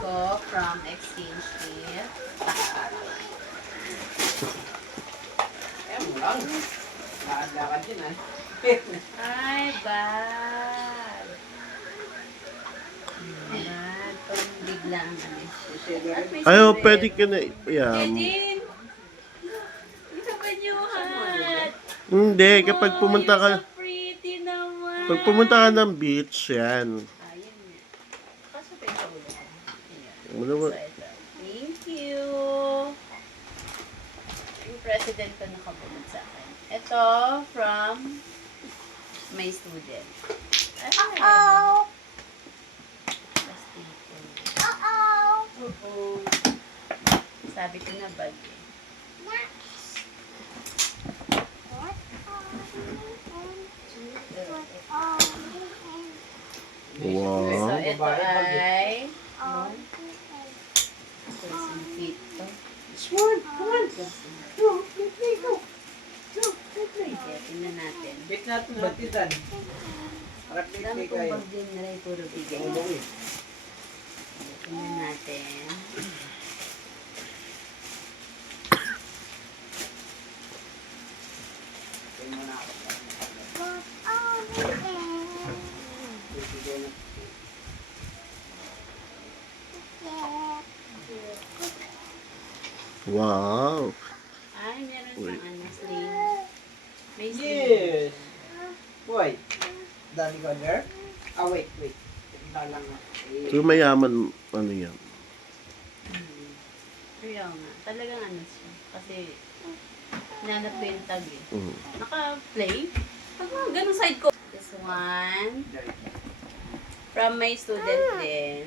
Ko from exchange gift. Eh, mulang. Lakad-lakad din ah. Ay, bad. Bad. Pag biglang Ayaw, pwede ka na. Yeah. Eugene! Ito ba nyuhat? Hindi, kapag pumunta ka, So pretty naman. pag pumunta ka ng beach, yan. Ayan nga. Kaso pa yung ulo ko. Ayan. Ano So, ba? ito. Thank you. Yung president ko nakabunod sa akin. Ito from my student. Ay. Oo. Sabi ko na bag eh. So, Wow. ito ay person feet to. Swan, come on. Go, go play, go. Go, go play. Okay, tingnan natin. Bit natin natin dan. Para Dami play kong kayo. bag din na rin puro bigay. Tulong eh. Tingnan natin. Tingnan mo na ako. Wow. Ay, meron Uy. siyang ano, sling. May sling. Yes. Boy. Dami ko there? Ah, wait. Tingnan lang ako. So, mayaman, ano yan. Kaya nga. Talagang ano siya. Kasi, hinanap ko yung tag eh. Mm. Naka-play. Pag mga ganun side ko. This one. From my student din.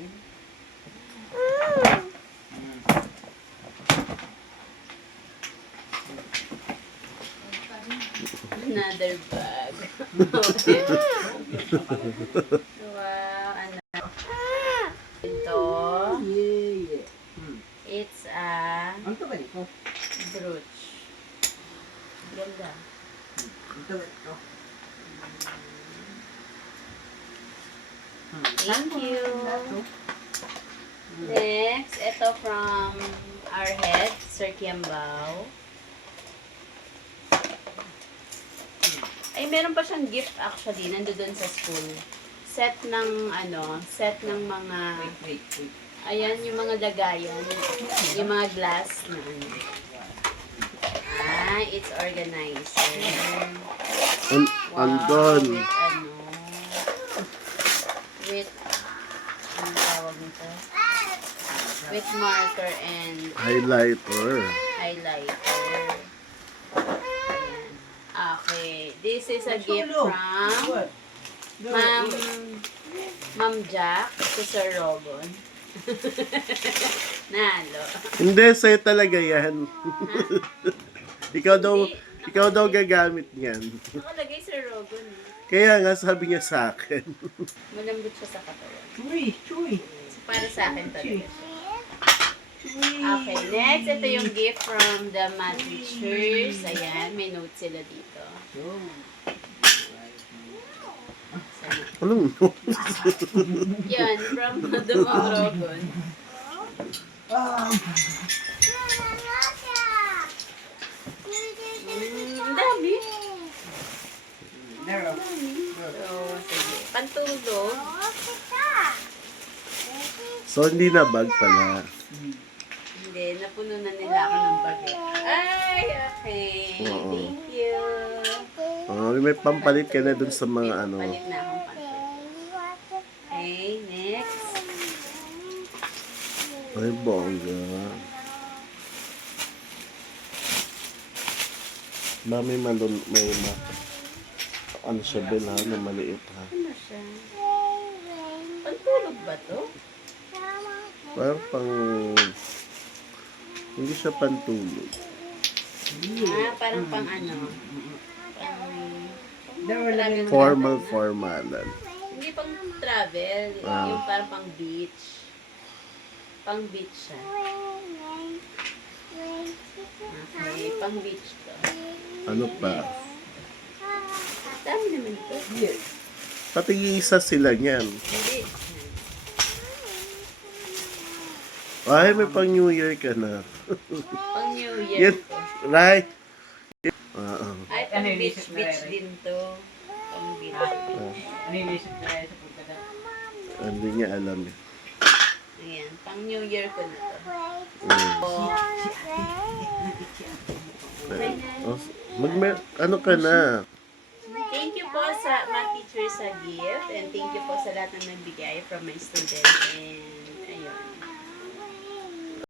Another bag. Wow, ano. Ito. Yeah. It's a Ano to ba nito? brooch. Ganda. Ito. Thank you. Next, ito from our head, Sir Kiambao. Ay, meron pa siyang gift actually, nandoon sa school. Set ng mga, Wait. ayan, yung mga lagayan, yung mga glass na ano. Ah, it's organizer. Andon. With ano tawag nito? With marker and Highlighter. highlighter. Ayan. Okay. This is a gift Chulo. from What? Ma'am Jack to Sir Rogon. Nalo. Hindi, sa'yo talaga yan. ikaw daw gagamit niyan. Nakalagay Sir Rogon. Eh. Kaya nga sabi niya sa akin. Malambot siya sa katawan. Chuy. So, para sa akin talaga siya. Okay, next. Ito yung gift from the math teachers. Ayan, may notes sila dito. Anong Yan, from the Ma'am Rogon. Ang dami. There. So, sige. Pantulog. So, hindi na bag pala. Hindi, napuno na nila ako ng bagay. Ay, okay. Oo. Thank you. May pampalit ka na dun sa mga May ano. palit na akong pantul. Okay, next. Ay, bongga. Mami, ano siya, Bel, ha? Na maliit, ha? Ano siya? Pantulog ba to? Parang hindi siya pantulog. Ah, parang pang ano? Formalan. Hindi pang travel. Ah. Yung parang pang beach. Pang beach siya. Okay, pang beach to. Ano pa? Dami naman ito. Yes. Pati isa sila niyan. Hindi. Ay, may pang New Year ka na. Pang New Year Yan, ko. right? Oo. Ay, pang Ano yung beach, isip na beach rin? din to. Pang beach. Ano yung isip na sa pagkada? Hindi niya alam eh. Ayan, pang New Year ko na to. Mm. Oh, Oh, ano ka na? thank you po sa mga teacher sa gift and thank you po sa lahat na nagbigay from my students and